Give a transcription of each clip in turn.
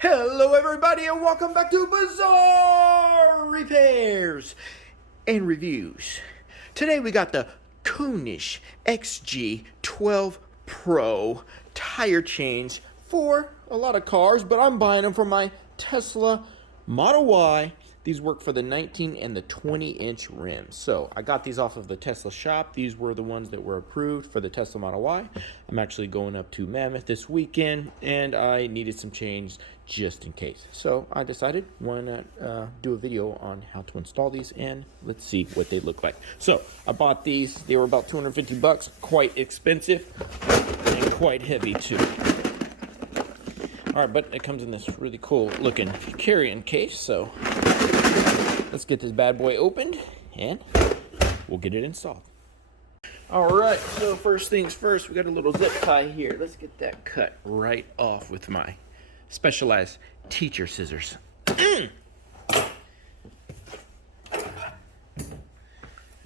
Hello everybody and welcome back to Bazzar Repairs and Reviews. Today we got the König XG12 Pro tire chains for a lot of cars, but I'm buying them for my Tesla Model Y. These work for the 19 and the 20-inch rims. So I got these off of the Tesla shop. These were the ones that were approved for the Tesla Model Y. I'm actually going up to Mammoth this weekend, and I needed some chains just in case. So I decided, why not do a video on how to install these, and let's see what they look like. So I bought these. They were about 250 bucks, quite expensive and quite heavy too. All right, but it comes in this really cool looking carrying case, so let's get this bad boy opened and we'll get it installed. All right, so first things first, we got a little zip tie here. Let's get that cut right off with my specialized teacher scissors. All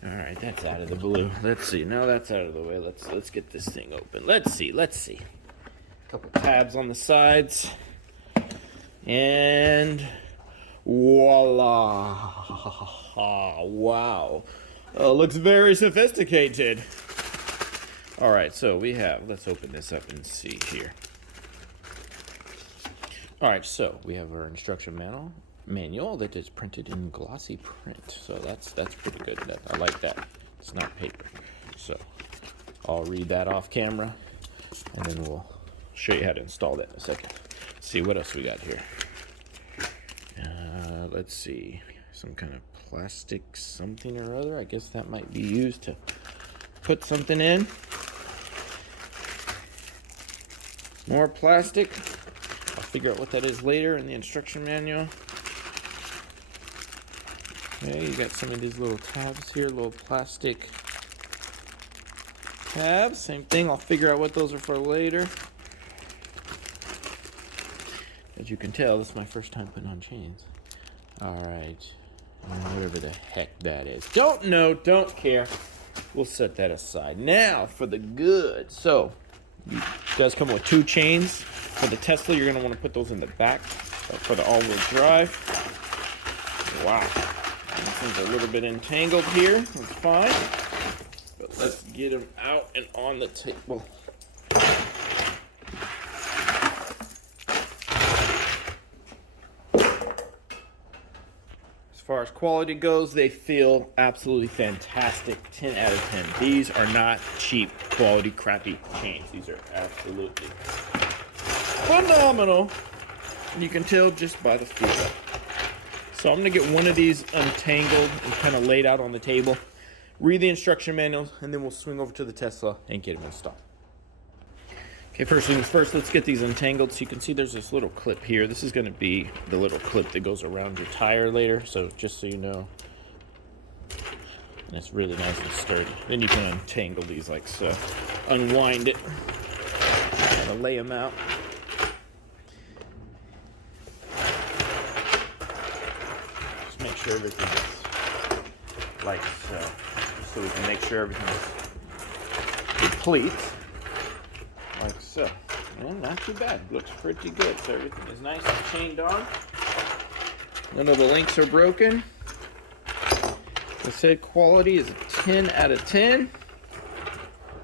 right, that's out of the blue. Let's see, now that's out of the way. Let's get this thing open. Let's see. Couple tabs on the sides, and voila! Wow, looks very sophisticated. All right, so we have, let's open this up and see here. All right, so we have our instruction manual that is printed in glossy print. So that's pretty good. I like that. It's not paper. So I'll read that off camera, and then we'll show you how to install that in a second. Let's see what else we got here. Let's see, some kind of plastic something or other. I guess that might be used to put something in. More plastic. I'll figure out what that is later in the instruction manual. Okay, you got some of these little tabs here, little plastic tabs. Same thing, I'll figure out what those are for later. As you can tell, this is my first time putting on chains. All right, whatever the heck that is. Don't know, don't care. We'll set that aside. Now for the goods. So, it does come with two chains. For the Tesla, you're gonna wanna put those in the back for the all-wheel drive. Wow, this thing's a little bit entangled here, that's fine. But let's get them out and on the table. As far as quality goes, they feel absolutely fantastic. 10 out of 10. These are not cheap quality crappy chains. These are absolutely phenomenal. And you can tell just by the feel. So I'm gonna get one of these untangled and kind of laid out on the table, read the instruction manuals, and then we'll swing over to the Tesla and get them installed. Okay, first things first, let's get these untangled. So you can see there's this little clip here. This is going to be the little clip that goes around your tire later. So just so you know, and it's really nice and sturdy. Then you can untangle these like so. Unwind it. Gotta lay them out. Just make sure everything is like so. Just so we can make sure everything is complete. Like so. Well, not too bad. Looks pretty good. So everything is nice and chained on. None of the links are broken. The said quality is a 10 out of 10.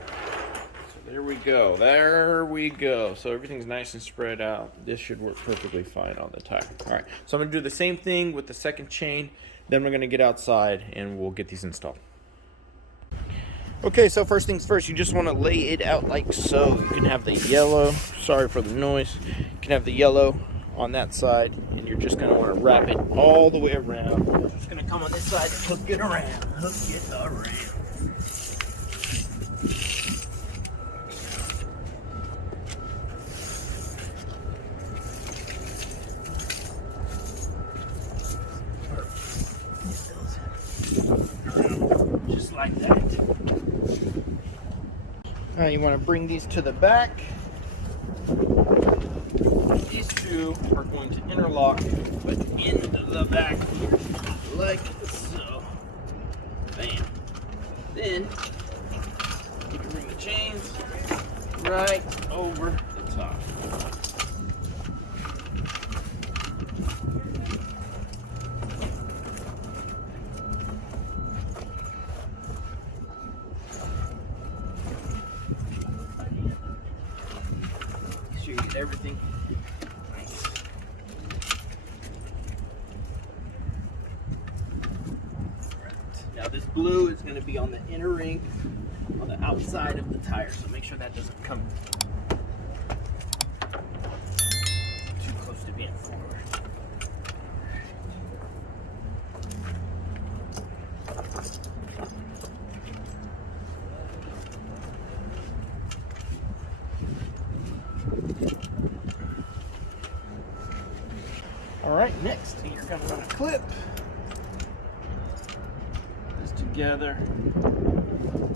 So there we go. There we go. So everything's nice and spread out. This should work perfectly fine on the tire. All right. So I'm going to do the same thing with the second chain. Then we're going to get outside and we'll get these installed. Okay, so first things first, you just want to lay it out like so. You can have the yellow, sorry for the noise, you can have the yellow on that side, and you're just going to want to wrap it all the way around. You're just going to come on this side and hook it around, just like that. Now you want to bring these to the back. These two are going to interlock within the back here, like so. Bam. Then you can bring the chains right over the top. everything nice. Now this blue is going to be on the inner ring on the outside of the tire, so make sure that doesn't come too close to being forward. Alright, next you're going to run a clip. Put this together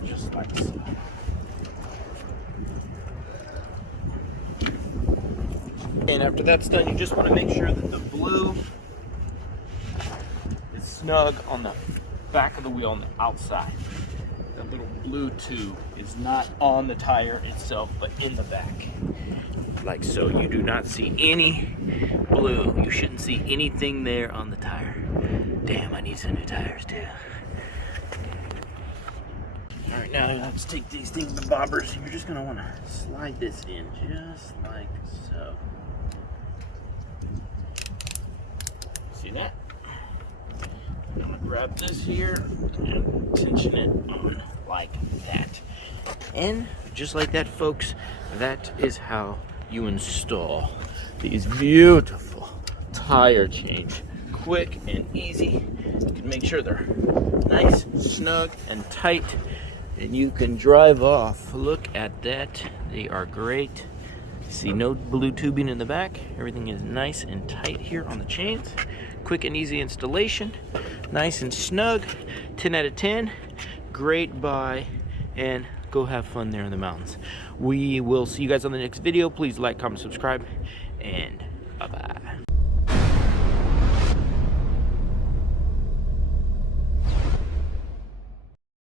just like so. And after that's done, you just want to make sure that the blue is snug on the back of the wheel on the outside. The little blue tube is not on the tire itself, but in the back. Like so. You do not see any blue. You shouldn't see anything there on the tire. Damn, I need some new tires too. Alright, now let's take these things bobbers. You're just going to want to slide this in just like so. See that? I'm going to grab this here and tension it on like that. And just like that, folks, that is how you install these beautiful tire chains. Quick and easy. You can make sure they're nice, snug, and tight, and you can drive off. Look at that. They are great. See, no blue tubing in the back. Everything is nice and tight here on the chains. Quick and easy installation. Nice and snug. 10 out of 10. Great buy, and go have fun there in the mountains. We will see you guys on the next video. Please like, comment, subscribe, and bye-bye.